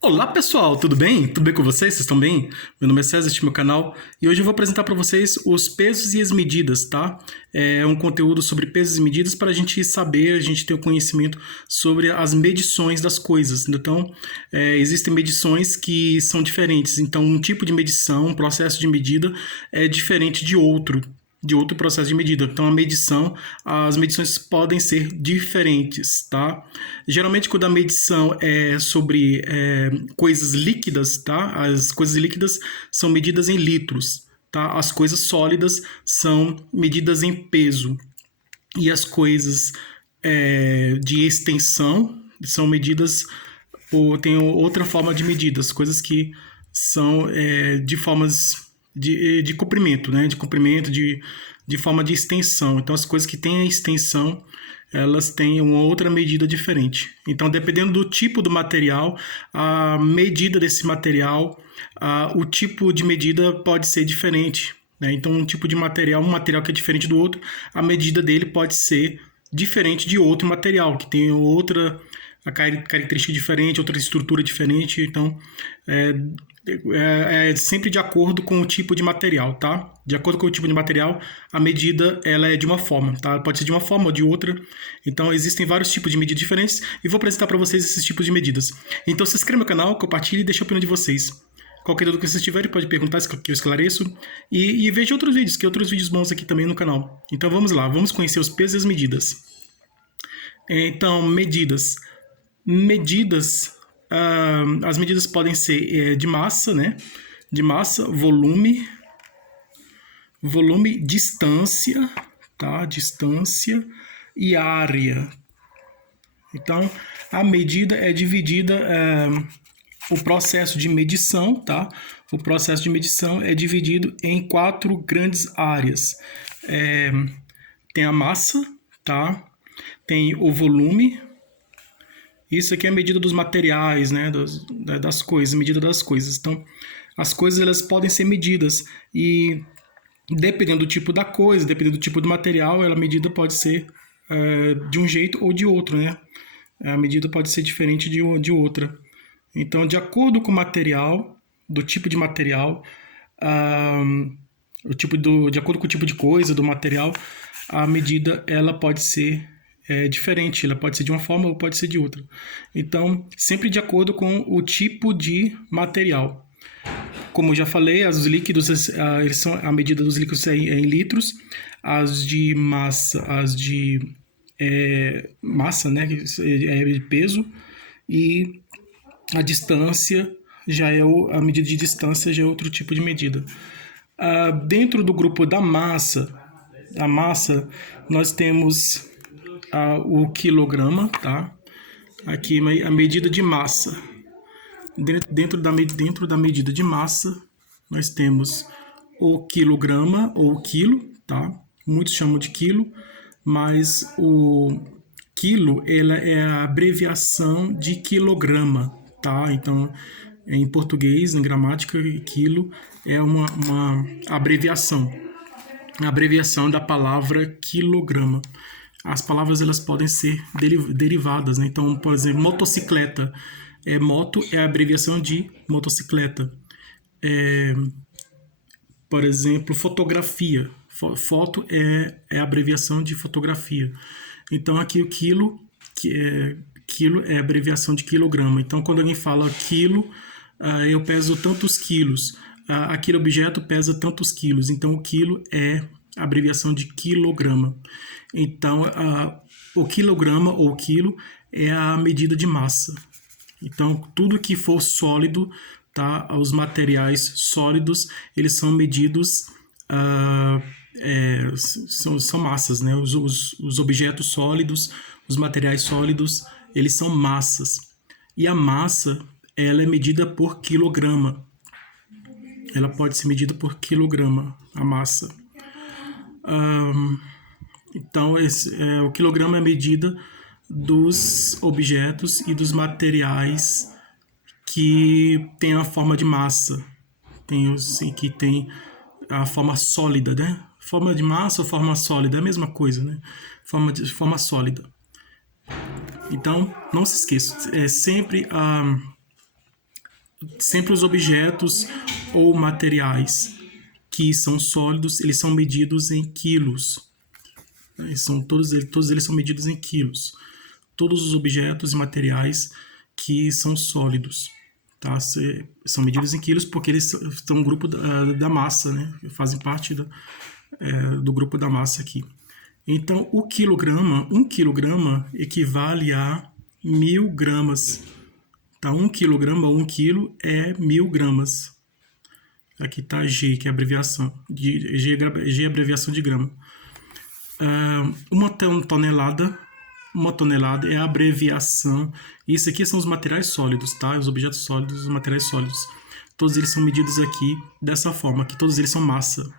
Olá pessoal, tudo bem? Tudo bem com vocês? Vocês estão bem? Meu nome é César, este é meu canal e hoje eu vou apresentar para vocês os pesos e as medidas, tá? É um conteúdo sobre pesos e medidas para a gente saber, a gente ter o conhecimento sobre as medições das coisas. Então, existem medições que são diferentes. Então, um tipo de medição, um processo de medida é diferente de outro processo de medida. Então, as medições podem ser diferentes, tá? Geralmente, quando a medição é sobre coisas líquidas, tá? As coisas líquidas são medidas em litros, tá? As coisas sólidas são medidas em peso. E as coisas de extensão são medidas tem outra forma de medidas, coisas que são de formas de comprimento, né? De comprimento, de forma de extensão. Então, as coisas que têm a extensão, elas têm uma outra medida diferente. Então, dependendo do tipo do material, a medida desse material, o tipo de medida pode ser diferente. Né? Então, um material que é diferente do outro, a medida dele pode ser diferente de outro material, que tem outra característica diferente, outra estrutura diferente. Então, é, sempre de acordo com o tipo de material, tá? De acordo com o tipo de material, a medida ela é de uma forma, tá? Pode ser de uma forma ou de outra. Então, existem vários tipos de medidas diferentes e vou apresentar para vocês esses tipos de medidas. Então, se inscreva no canal, compartilhe e deixe a opinião de vocês. Qualquer dúvida que vocês tiverem, pode perguntar que eu esclareço. E veja outros vídeos, que outros vídeos bons aqui também no canal. Então, vamos lá, vamos conhecer os pesos e as medidas. Então, medidas, as medidas podem ser de massa, né? De massa, volume, distância, tá? Distância e área. Então, a medida é dividida, o processo de medição, tá? O processo de medição é dividido em 4 grandes áreas. Tem a massa, tá? Tem o volume. Isso aqui é a medida dos materiais, né, das coisas, medida das coisas. Então, as coisas elas podem ser medidas e dependendo do tipo da coisa, dependendo do tipo do material, a medida pode ser de um jeito ou de outro, né? A medida pode ser diferente de outra. Então, de acordo com o material, do tipo de material, de acordo com o tipo de coisa, do material, a medida ela pode ser diferente, ela pode ser de uma forma ou pode ser de outra. Então, sempre de acordo com o tipo de material. Como eu já falei, os líquidos, eles são, a medida dos líquidos é em litros, as de massa, massa, né, é de peso, e a distância a medida de distância já é outro tipo de medida. Dentro do grupo da massa, a massa, nós temos o quilograma, tá? Aqui a medida de massa. Dentro da medida de massa, nós temos o quilograma ou o quilo, tá? Muitos chamam de quilo, mas o quilo ela é a abreviação de quilograma, tá? Então, em português, em gramática, quilo é uma abreviação. A abreviação da palavra quilograma. As palavras elas podem ser derivadas, né? Então, por exemplo, motocicleta. Moto é a abreviação de motocicleta. Por exemplo, fotografia. Foto é a abreviação de fotografia. Então, aqui o quilo é a abreviação de quilograma. Então, quando alguém fala quilo, eu peso tantos quilos. Aquele objeto pesa tantos quilos. Então, o quilo é a abreviação de quilograma. Então, o quilograma ou quilo é a medida de massa. Então, tudo que for sólido, tá? Os materiais sólidos, eles são medidos, são massas, né? Os objetos sólidos, os materiais sólidos, eles são massas. E a massa, ela é medida por quilograma. Ela pode ser medida por quilograma, a massa. Então, o quilograma é a medida dos objetos e dos materiais que tem a forma de massa, que tem a forma sólida, né? Forma de massa ou forma sólida é a mesma coisa, né? Forma sólida. Então, não se esqueça, é sempre sempre os objetos ou materiais que são sólidos, eles são medidos em quilos. Todos eles são medidos em quilos. Todos os objetos e materiais que são sólidos, tá? São medidos em quilos porque eles são um grupo da massa, né? Fazem parte do grupo da massa aqui. Então, um quilograma equivale a 1.000 gramas. Tá? 1 quilograma ou 1 quilo é 1.000 gramas. Aqui está G, que é a abreviação. G é a abreviação de grama. Uma tonelada é a abreviação. Isso aqui são os materiais sólidos, tá? Os objetos sólidos, os materiais sólidos. Todos eles são medidos aqui dessa forma, que todos eles são massa.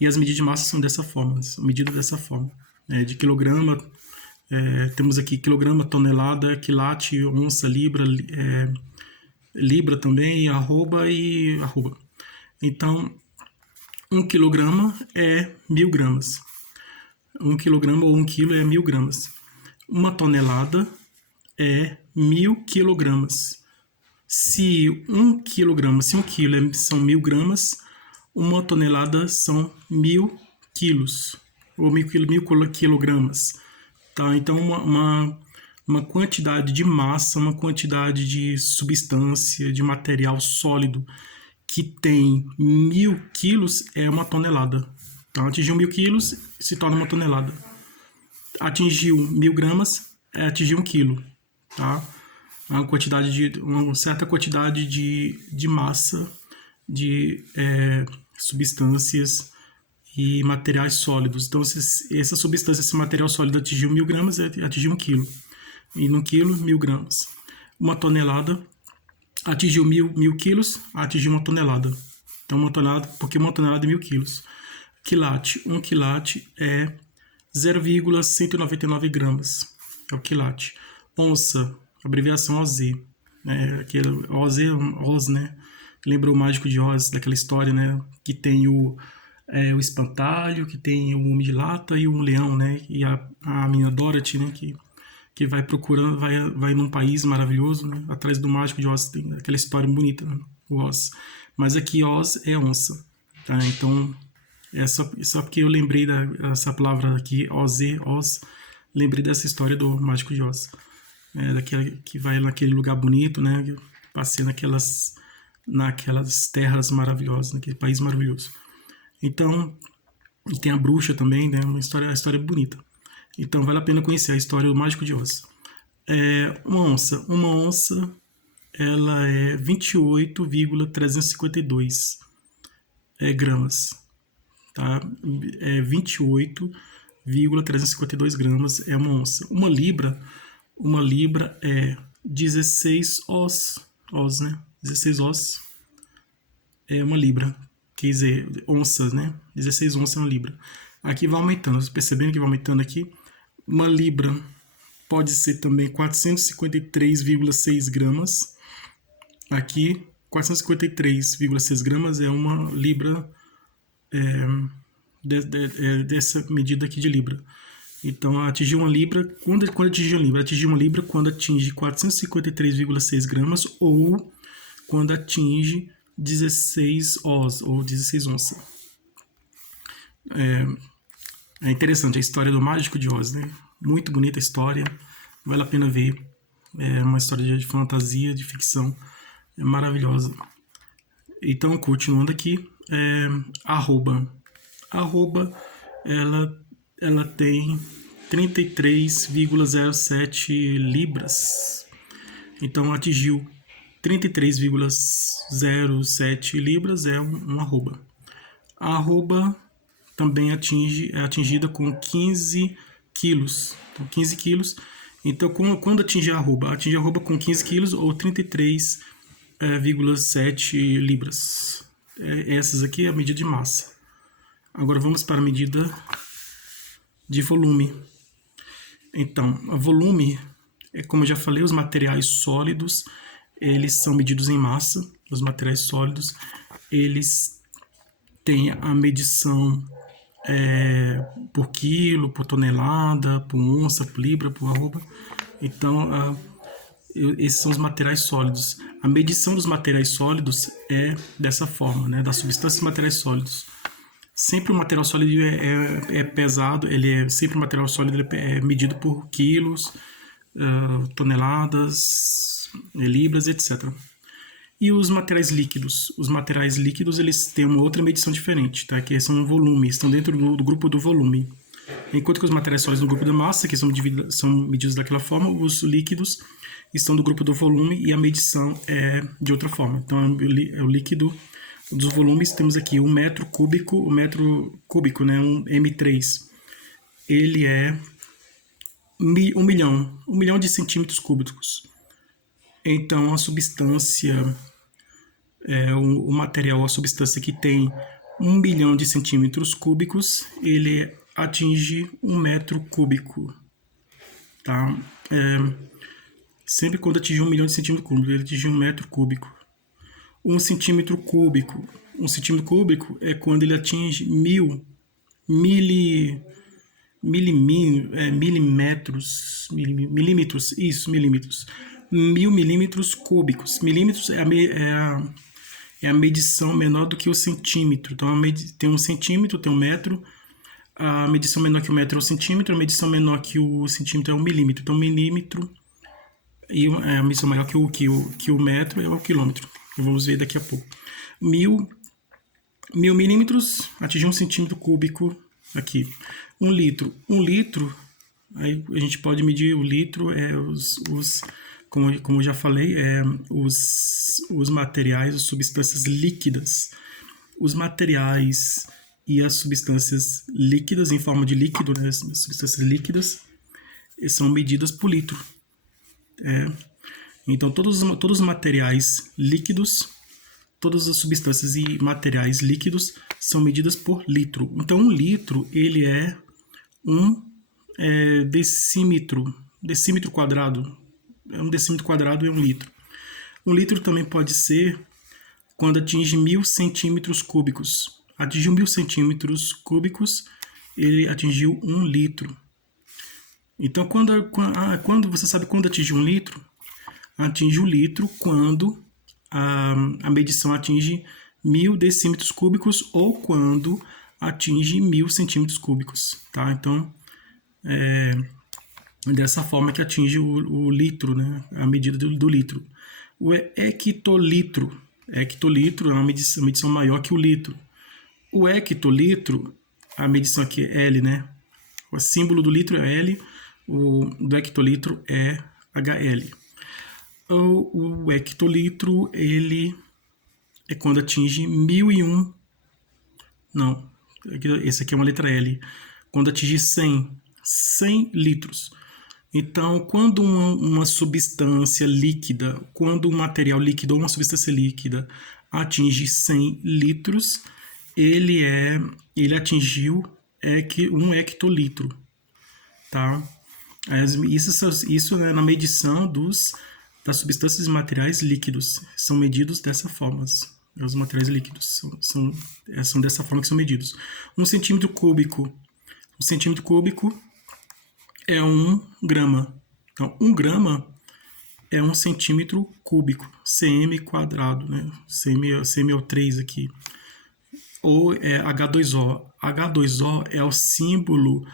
E as medidas de massa são dessa forma, são medidas dessa forma. De quilograma, temos aqui quilograma, tonelada, quilate, onça, libra, libra também, arroba e arroba. Então, 1 quilograma é 1.000 gramas. 1 quilograma ou 1 quilo é 1.000 gramas. Uma tonelada é 1.000 quilogramas. Se 1 quilo são 1.000 gramas, uma tonelada são 1.000 quilos, ou 1.000 quilogramas. Tá? Então, uma quantidade de massa, uma quantidade de substância, de material sólido que tem 1.000 quilos é uma tonelada. Então, atingiu 1.000 quilos, se torna uma tonelada. Atingiu 1.000 gramas, atingiu 1 quilo. Tá? Uma certa quantidade de massa, de substâncias e materiais sólidos. Então, essa substância, esse material sólido atingiu 1.000 gramas, atingiu 1 quilo. E no quilo, 1.000 gramas. Uma tonelada atingiu 1.000 quilos, atingiu uma tonelada. Então, porque uma tonelada é 1.000 quilos. Quilate. Um quilate é 0,199 gramas. É o quilate. Onça, abreviação OZ. Aquele Oz, né? Lembra o Mágico de Oz, daquela história, né? Que tem o espantalho, que tem o homem de lata e um leão, né? E a menina Dorothy, né? Que vai procurando, vai num país maravilhoso, né? Atrás do Mágico de Oz, tem aquela história bonita, né? O Oz. Mas aqui Oz é onça, tá? Então, só porque eu lembrei dessa palavra aqui, Oz, lembrei dessa história do Mágico de Oz. Daquela que vai naquele lugar bonito, né? Passeia naquelas terras maravilhosas, naquele país maravilhoso. Então, e tem a bruxa também, né? Uma história bonita. Então, vale a pena conhecer a história do Mágico de Oz. Uma onça, ela é 28,352 gramas. Tá? 28,352 gramas é uma onça. Uma libra é 16 os, né? 16 os é uma libra. Quer dizer, onças, né? 16 onças é uma libra. Aqui vai aumentando, vocês percebendo que vai aumentando aqui? Uma libra pode ser também 453,6 gramas. Aqui, 453,6 gramas é uma libra dessa medida aqui de libra. Então, atingir uma libra, quando atingir uma libra? Atingir uma libra quando atinge 453,6 gramas ou quando atinge 16 os, ou 16 onças. É interessante a história do Mágico de Oz, né? Muito bonita a história, vale a pena ver. É uma história de fantasia, de ficção, é maravilhosa. Então, continuando aqui, arroba, ela tem 33,07 libras. Então, atingiu 33,07 libras é um arroba. A arroba também é atingida com 15 quilos. Então, 15 quilos. Então, quando atinge a arroba com 15 quilos ou 33,7 libras. Essas aqui é a medida de massa. Agora vamos para a medida de volume. Então, o volume, como eu já falei, os materiais sólidos, eles são medidos em massa. Os materiais sólidos, eles têm a medição por quilo, por tonelada, por onça, por libra, por arroba. Então, Esses são os materiais sólidos. A medição dos materiais sólidos é dessa forma, né? Das substâncias e materiais sólidos. Sempre o material sólido é pesado, sempre o material sólido é medido por quilos, toneladas, libras, etc. E os materiais líquidos? Os materiais líquidos, eles têm uma outra medição diferente, tá? Que são volumes, estão dentro do grupo do volume. Enquanto que os materiais sólidos no grupo da massa, que são medidos daquela forma, os líquidos estão do grupo do volume e a medição é de outra forma. Então, é o líquido dos volumes, temos aqui o metro cúbico, né, um M3. Ele é 1 milhão de centímetros cúbicos. Então, a substância, o material, a substância que tem 1 bilhão de centímetros cúbicos, ele atinge 1 metro cúbico, tá? Sempre quando atinge 1 milhão de centímetros cúbicos, ele atinge 1 metro cúbico. 1 centímetro cúbico. 1 centímetro cúbico é quando ele atinge milímetros. 1000 milímetros cúbicos. Milímetros é a medição menor do que o centímetro. Então, tem 1 centímetro, tem 1 metro. A medição menor que o metro é o centímetro, a medição menor que o centímetro é 1 milímetro. Então, milímetro, e a medição maior que o metro é o quilômetro. Vamos ver daqui a pouco. 1000 milímetros atingir 1 centímetro cúbico aqui. 1 litro. 1 litro, aí a gente pode medir o litro, como eu já falei, os materiais, as substâncias líquidas. Os materiais e as substâncias líquidas, em forma de líquido, né, as substâncias líquidas, são medidas por litro. Então, todos os materiais líquidos, todas as substâncias e materiais líquidos são medidas por litro. Então, 1 litro, ele é um decímetro quadrado. Um decímetro quadrado é 1 litro. 1 litro também pode ser quando atinge 1000 centímetros cúbicos. Atingiu 1000 centímetros cúbicos, ele atingiu 1 litro. Então, quando você sabe quando atinge 1 litro? Atinge o litro quando a medição atinge 1000 decímetros cúbicos ou quando atinge 1000 centímetros cúbicos, tá? Então, dessa forma que atinge o litro, né? A medida do litro. O hectolitro é uma medição maior que o litro. O hectolitro, a medição aqui é L, né? O símbolo do litro é L, o do hectolitro é HL. O hectolitro, ele é quando atinge 1001. Não, esse aqui é uma letra L. Quando atinge 100 litros. Então, quando uma substância líquida, quando um material líquido ou uma substância líquida atinge 100 litros, ele atingiu um hectolitro, tá? Isso né, na medição das substâncias e materiais líquidos, são medidos dessa forma. Os materiais líquidos são dessa forma que são medidos. 1 centímetro cúbico. 1 centímetro cúbico é 1 grama. Então, 1 grama é 1 centímetro cúbico, cm quadrado, né? cm é o 3 aqui. Ou H2O. H2O é o símbolo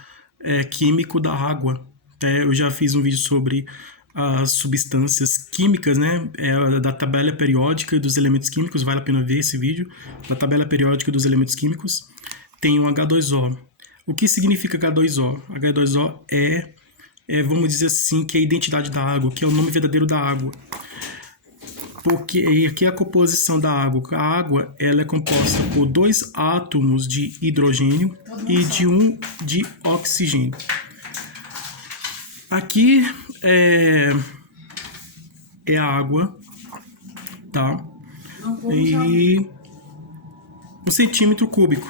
químico da água. Eu já fiz um vídeo sobre as substâncias químicas, né? Da tabela periódica dos elementos químicos, vale a pena ver esse vídeo. Da tabela periódica dos elementos químicos, tem um H2O. O que significa H2O? H2O vamos dizer assim, que é a identidade da água, que é o nome verdadeiro da água. Porque aqui é a composição da água. A água, ela é composta por 2 átomos de hidrogênio e de 1 de oxigênio. Aqui é a água, tá? E 1 centímetro cúbico.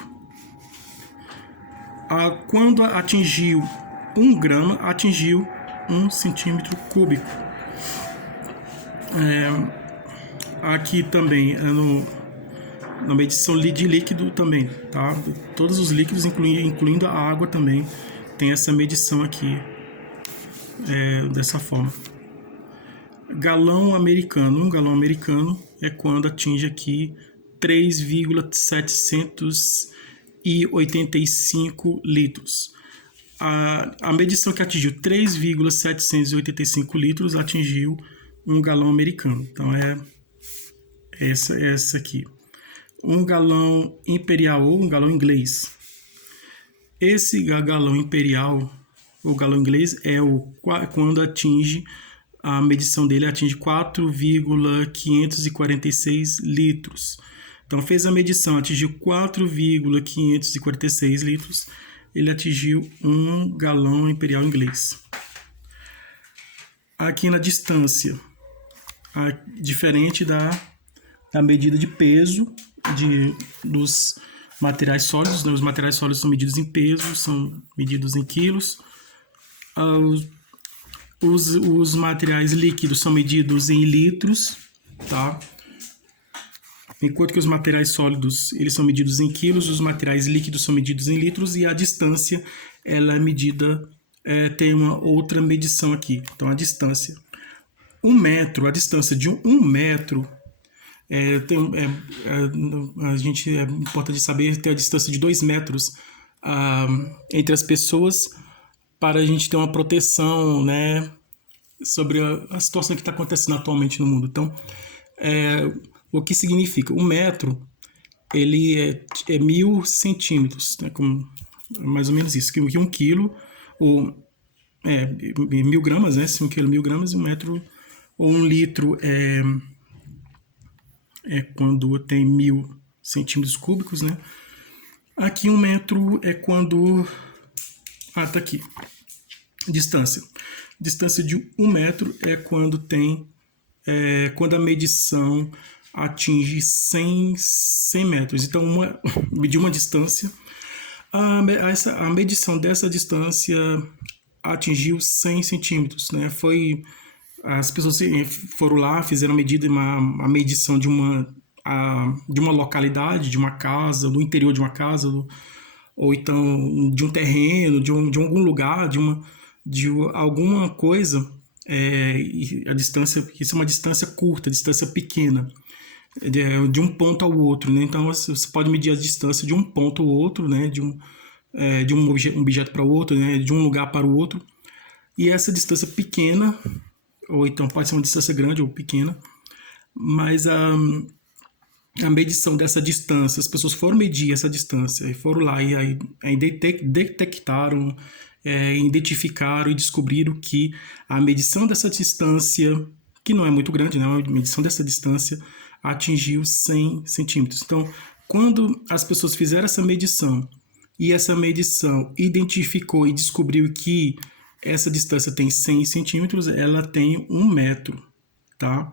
Quando atingiu 1 grama, atingiu 1 centímetro cúbico. Aqui também na medição de líquido também, tá? Todos os líquidos, incluindo a água também, tem essa medição aqui, dessa forma. galão americano. Um galão americano é quando atinge aqui 3,785 litros. A medição que atingiu 3,785 litros atingiu um galão americano. Então, é essa aqui. Um galão imperial ou um galão inglês. Esse galão imperial ou galão inglês é quando atinge, a medição dele atinge 4,546 litros. Então, fez a medição, atingiu 4,546 litros, ele atingiu um galão imperial inglês. Aqui na distância, diferente da medida de peso dos materiais sólidos, né? Os materiais sólidos são medidos em peso, são medidos em quilos. Os materiais líquidos são medidos em litros, tá? Enquanto que os materiais sólidos, eles são medidos em quilos, os materiais líquidos são medidos em litros, e a distância, ela é medida, tem uma outra medição aqui. Então, a distância. 1 metro, a distância de 1 metro, é importante saber ter a distância de 2 metros entre as pessoas, para a gente ter uma proteção, né, sobre a situação que está acontecendo atualmente no mundo. Então, o que significa? 1 metro, ele é 1.000 centímetros, né, mais ou menos isso, que 1 quilo, 1.000 gramas, né, se 1 quilo é 1.000 gramas, e 1 metro, ou 1 litro é quando tem 1.000 centímetros cúbicos, né? Aqui 1 metro é quando... tá aqui. Distância. Distância de 1 metro é quando quando a medição atinge 100 metros. Então, medir uma distância, a medição dessa distância atingiu 100 centímetros, né? As pessoas foram lá, fizeram a medição de uma localidade, de uma casa, do interior de uma casa, ou então de um terreno, de algum lugar, de alguma coisa, a distância, isso é uma distância curta, distância pequena, de um ponto ao outro, né? Então, você pode medir a distância de um ponto ao outro, né? De um objeto para o outro, né? De um lugar para o outro, e essa distância pequena, ou então pode ser uma distância grande ou pequena, mas a medição dessa distância, as pessoas foram medir essa distância, e foram lá e aí detectaram, identificaram e descobriram que a medição dessa distância, que não é muito grande, né? A medição dessa distância atingiu 100 centímetros. Então, quando as pessoas fizeram essa medição, e essa medição identificou e descobriu que essa distância tem 100 centímetros, ela tem 1 metro, tá?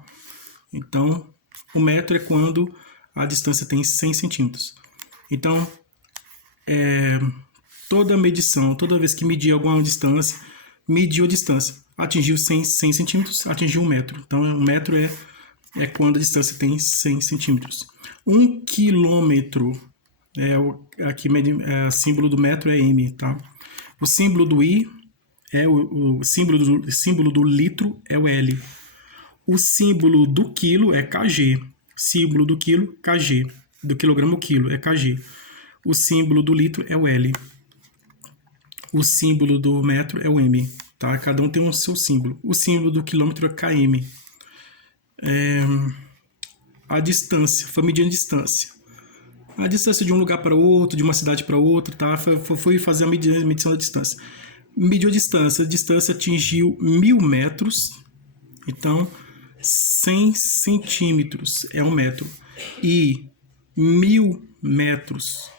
Então, 1 metro é quando a distância tem 100 centímetros. Então, toda medição, toda vez que medir alguma distância, mediu a distância, atingiu 100 centímetros, atingiu 1 metro. Então, 1 metro é quando a distância tem 100 centímetros. 1 quilômetro, aqui o símbolo do metro é M, tá? O símbolo do I o símbolo do litro é o L. O símbolo do quilo é Kg. Símbolo do quilo, Kg. Do quilograma, quilo, é Kg. O símbolo do litro é o L. O símbolo do metro é o M. Tá? Cada um tem o seu símbolo. O símbolo do quilômetro é Km. A distância, foi medindo a distância. A distância de um lugar para outro, de uma cidade para outra, tá? Foi fazer a medição da distância. Mediu a distância atingiu 1.000 metros, então 100 centímetros é 1 metro, e 1.000 metros,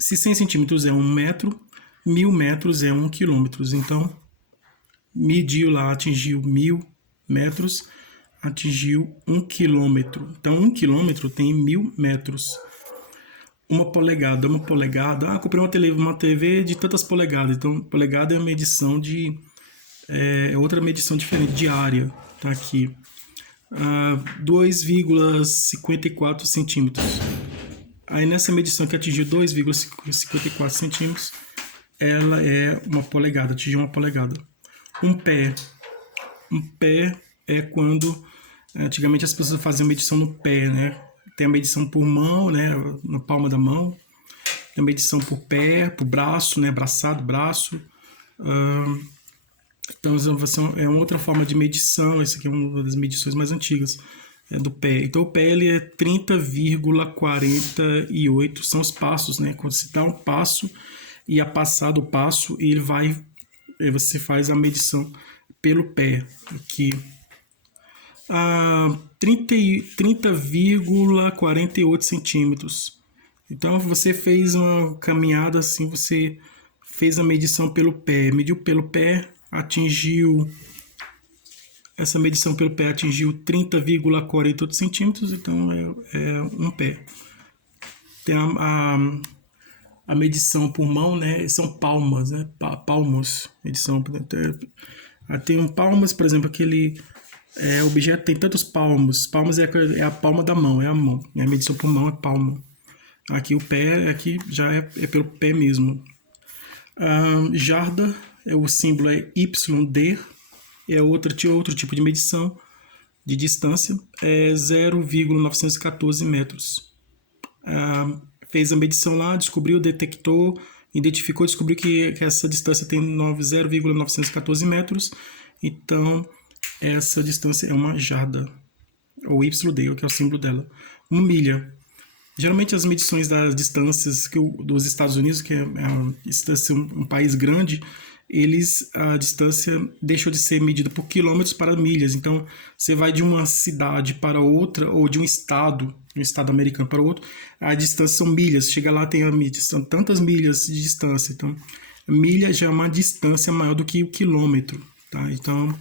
se 100 centímetros é 1 metro, 1.000 metros é 1 quilômetro, então mediu lá, atingiu 1.000 metros, atingiu 1 quilômetro, então 1 quilômetro tem 1.000 metros. Uma polegada. Comprei uma TV de tantas polegadas. Então, polegada é uma medição outra medição diferente, de área. Tá aqui. 2,54 centímetros. Aí, nessa medição que atingiu 2,54 centímetros, ela é uma polegada, atingiu 1 polegada. Um pé é quando antigamente as pessoas faziam medição no pé, né? Tem a medição por mão, né? Na palma da mão. Tem a medição por pé, por braço, né? Braçado, braço. Então, é uma outra forma de medição. Essa aqui é uma das medições mais antigas do pé. Então, o pé ele é 30,48 são os passos, né? Quando você dá um passo e a passar do passo, ele vai, você faz a medição pelo pé aqui. 30,48 centímetros. Então, você fez uma caminhada assim, você fez a medição pelo pé, mediu pelo pé, atingiu, essa medição pelo pé atingiu 30,48 centímetros, então é um pé. Tem a medição por mão, né? São palmas, né? Palmos, medição. Tem um palmas, por exemplo, aquele objeto tem tantos palmos. Palmas é a palma da mão, é a mão. A medição por mão é palmo. Aqui o pé, aqui já é pelo pé mesmo. Jarda, o símbolo é YD, é outro tipo de medição de distância, é 0,914 metros. Fez a medição lá, descobriu, detectou, identificou, descobriu que essa distância tem 0,914 metros, então essa distância é uma jarda, ou YD, que é o símbolo dela. Uma milha. Geralmente as medições das distâncias dos Estados Unidos, que é um país grande, a distância deixou de ser medida por quilômetros para milhas. Então, você vai de uma cidade para outra, ou de um estado americano para outro, a distância são milhas. Chega lá, são tantas milhas de distância. Então, milha já é uma distância maior do que o quilômetro. Tá? Então,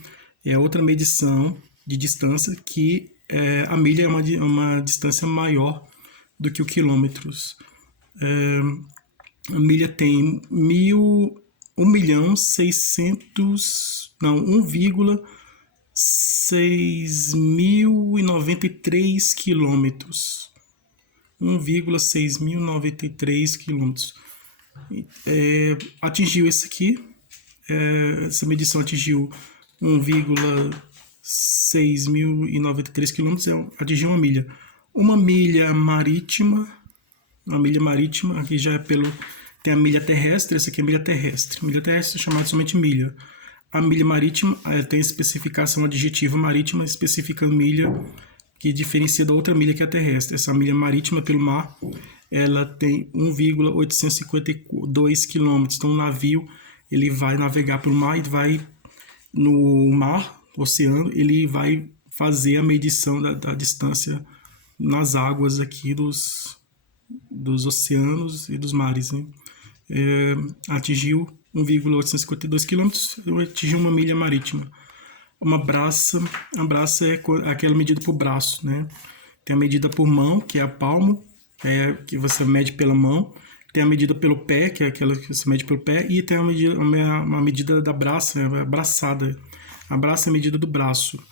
é outra medição de distância que a milha é uma distância maior do que o quilômetros. A milha tem 1,693 quilômetros. 1,693 quilômetros. Atingiu esse aqui. Essa medição atingiu 1,693 quilômetros. Atingiu uma milha. Uma milha marítima, aqui já tem a milha terrestre, essa aqui é a milha terrestre. Milha terrestre é chamada somente milha. A milha marítima tem especificação adjetiva marítima, especificando milha que diferencia da outra milha que é a terrestre. Essa milha marítima pelo mar, ela tem 1,852 quilômetros. Então, o navio ele vai navegar pelo mar e vai no mar, oceano, ele vai fazer a medição da distância nas águas aqui dos oceanos e dos mares, né? Atingiu 1,852 km, atingiu uma milha marítima. A braça é aquela medida por braço, né? Tem a medida por mão, que é a palmo, que você mede pela mão. Tem a medida pelo pé, que é aquela que você mede pelo pé. E tem uma medida da braça, a braçada. A braça é a medida do braço.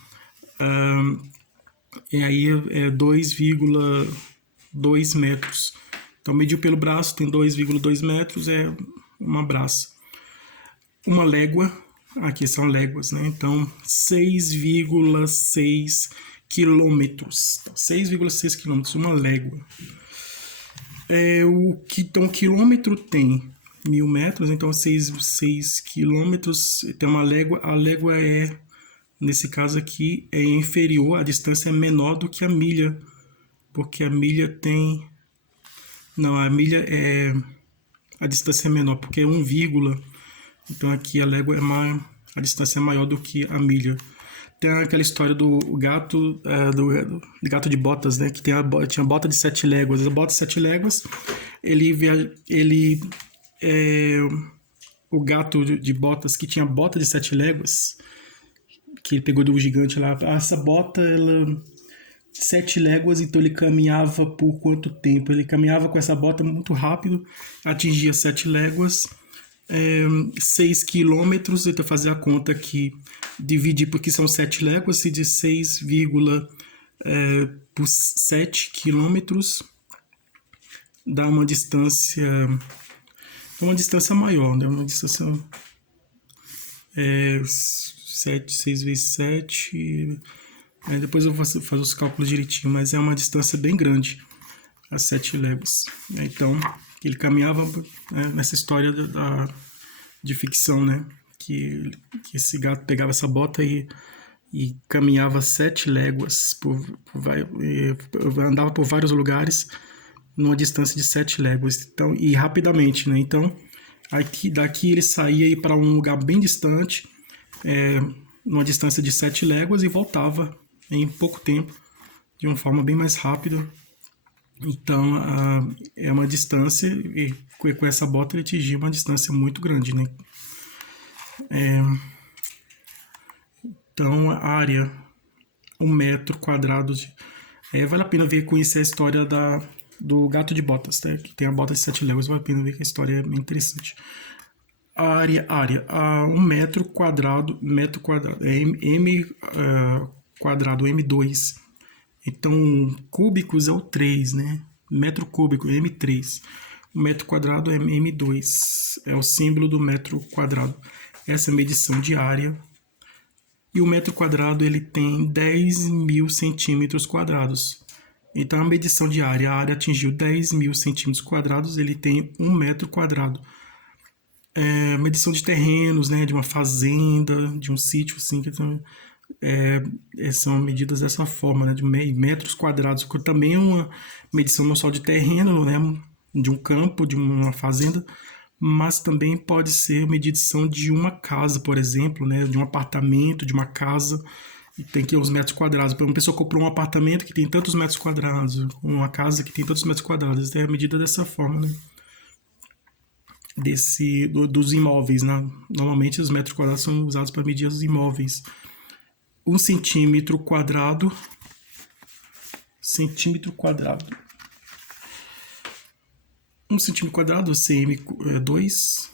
E aí é 2,2 metros. Então, mediu pelo braço, tem 2,2 metros, é uma braça. Uma légua, aqui são léguas, né? Então, 6,6 quilômetros. 6,6 quilômetros, uma légua. Então, quilômetro tem 1.000 metros, então 6 quilômetros tem uma légua. A légua nesse caso aqui, é inferior, a distância é menor do que a milha, porque a milha tem... Não, a milha a distância é menor, porque é 1, então aqui a légua a distância é maior do que a milha. Tem aquela história do gato, do gato de botas, né, que tinha bota de 7 léguas. A bota de 7 léguas, o gato de botas que tinha bota de 7 léguas, que ele pegou do gigante lá, essa bota, 7 léguas, então ele caminhava por quanto tempo? Ele caminhava com essa bota muito rápido, atingia 7 léguas, 6 quilômetros, então fazer a conta aqui, dividir porque são 7 léguas, se de 6, por 7 quilômetros, dá uma distância maior, né? Uma distância 7, 6 vezes 7. Depois eu vou fazer os cálculos direitinho, mas é uma distância bem grande, as 7 léguas. Então, ele caminhava nessa história de ficção, né? Que esse gato pegava essa bota e caminhava 7 léguas, andava por vários lugares numa distância de 7 léguas, então, e rapidamente, né? Então, daqui ele saía para um lugar bem distante, numa distância de 7 léguas, e voltava em pouco tempo, de uma forma bem mais rápida. Então, é uma distância, e com essa bota ele atingia uma distância muito grande, né? Então, a área, 1 metro quadrado. Vale a pena conhecer a história do gato de botas, né? Que tem a bota de 7 léguas, vale a pena ver que a história é bem interessante. A área, 1 metro quadrado, é m quadrado, M2. Então, cúbicos é o 3, né? Metro cúbico, M3. O metro quadrado é M2, é o símbolo do metro quadrado. Essa é a medição de área. E o metro quadrado ele tem 10.000 centímetros quadrados. Então, a medição de área, a área atingiu 10.000 centímetros quadrados, ele tem 1 metro quadrado. Medição de terrenos, né, de uma fazenda, de um sítio, assim, que são medidas dessa forma, né, de metros quadrados, que também é uma medição não só de terreno, né, de um campo, de uma fazenda, mas também pode ser medição de uma casa, por exemplo, né, de um apartamento, de uma casa, e tem que ir os metros quadrados. Uma pessoa comprou um apartamento que tem tantos metros quadrados, uma casa que tem tantos metros quadrados, é a medida dessa forma, né, dos imóveis, né? Normalmente os metros quadrados são usados para medir os imóveis. 1 centímetro quadrado, 1 centímetro quadrado, cm2,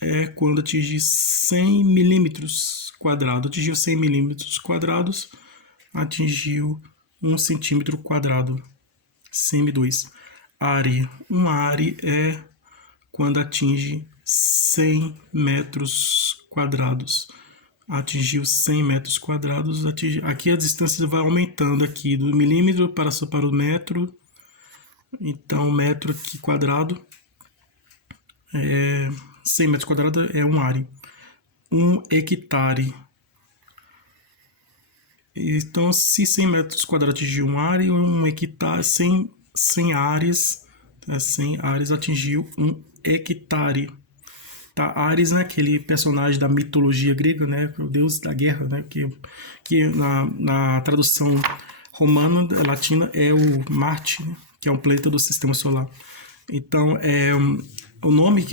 é quando atingir 100 milímetros quadrados. Atingiu 100 milímetros quadrados, atingiu 1 centímetro quadrado, cm2. Área, uma área é quando atinge 100 metros quadrados. Atingiu 100 metros quadrados, aqui a distância vai aumentando aqui, do milímetro para o metro. Então, metro aqui quadrado, 100 metros quadrados é um área. 1 hectare. Então, se 100 metros quadrados atingiu um área, 1 hectare, 100 áreas, 100 áreas atingiu 1 hectare. Tá, Ares, né, aquele personagem da mitologia grega, né, o deus da guerra, né, que na tradução romana, latina, é o Marte, né, que é um planeta do sistema solar. Então, um nome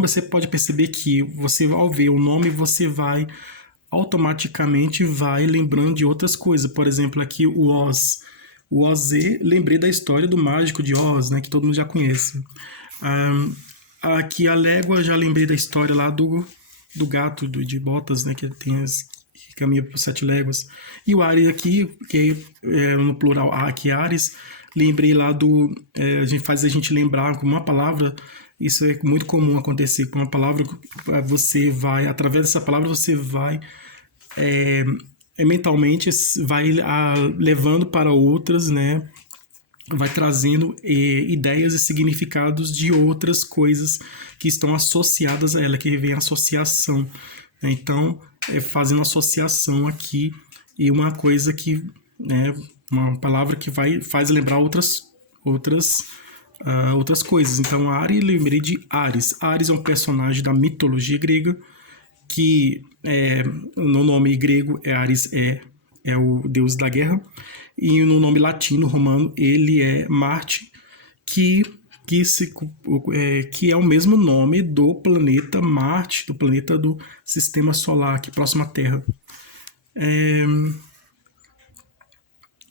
você pode perceber que você, ao ver o nome, você vai automaticamente lembrando de outras coisas. Por exemplo, aqui o Oz. O Oz, lembrei da história do mágico de Oz, né, que todo mundo já conhece. Aqui a légua, já lembrei da história lá do gato de botas, né, que caminha por 7 léguas. E o Ares aqui, que no plural aqui Ares, lembrei lá faz a gente lembrar com uma palavra. Isso é muito comum acontecer com uma palavra. Você vai, através dessa palavra, você vai mentalmente vai levando para outras, né? Vai trazendo ideias e significados de outras coisas que estão associadas a ela, que vem associação. Então, fazendo associação aqui, e uma coisa que, né, uma palavra que faz lembrar outras coisas. Então, Ares, lembrei de Ares. Ares é um personagem da mitologia grega, que no nome grego Ares é o deus da guerra, e no nome latino, romano, ele é Marte, que é o mesmo nome do planeta Marte, do planeta do Sistema Solar, que é próximo à Terra.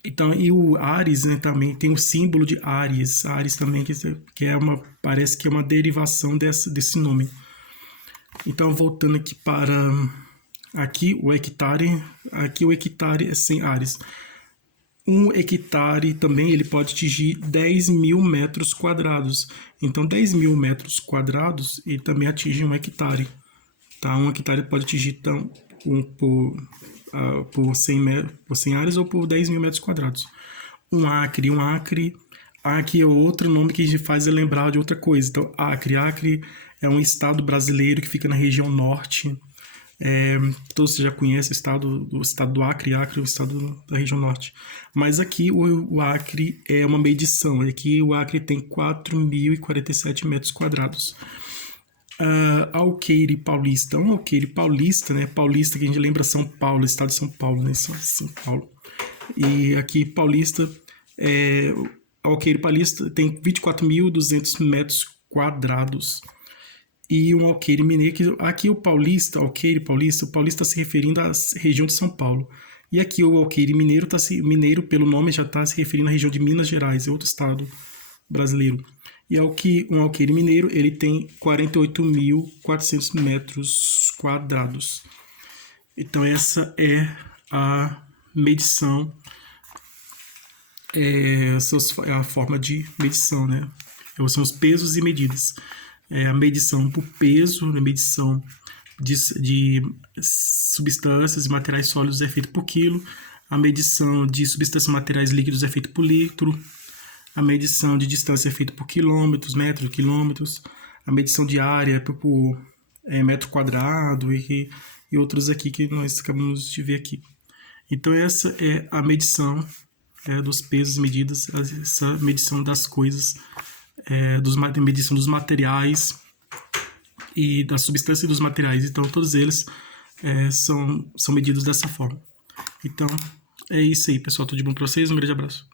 Então, e o Ares, né, também tem o símbolo de Ares. Ares também, parece que é uma derivação desse nome. Então, voltando aqui para o hectare. Aqui o hectare é sem Ares. 1 hectare também ele pode atingir 10.000 metros quadrados. Então, 10.000 metros quadrados ele também atinge 1 hectare. Tá? 1 hectare pode atingir por 100 áreas ou por 10 mil metros quadrados. Um acre é outro nome que a gente faz lembrar de outra coisa. Então, Acre é um estado brasileiro que fica na região norte. Todos já conhecem o estado do Acre é o estado da região norte. Mas aqui o Acre é uma medição. Aqui o Acre tem 4.047 metros quadrados. Alqueire Paulista. Um Alqueire Paulista, né? Paulista que a gente lembra São Paulo, estado de São Paulo, né? São Paulo. E aqui Paulista, Alqueire Paulista tem 24.200 metros quadrados. E um Alqueire Mineiro, que aqui o Alqueire Paulista, o Paulista está se referindo à região de São Paulo. E aqui o Alqueire Mineiro, Mineiro pelo nome já está se referindo à região de Minas Gerais, é outro estado brasileiro. E um Alqueire Mineiro, ele tem 48.400 metros quadrados. Então essa é a medição, a forma de medição, né? São os pesos e medidas. A medição por peso, a medição de substâncias e materiais sólidos é feita por quilo, a medição de substâncias e materiais líquidos é feita por litro, a medição de distância é feita por quilômetros, metros, quilômetros, a medição de área é por metro quadrado e outros aqui que nós acabamos de ver aqui. Então essa é a medição dos pesos e medidas, essa medição das coisas, medição dos materiais e da substância e dos materiais. Então todos eles são medidos dessa forma. Então é isso aí, pessoal. Tudo de bom para vocês, um grande abraço.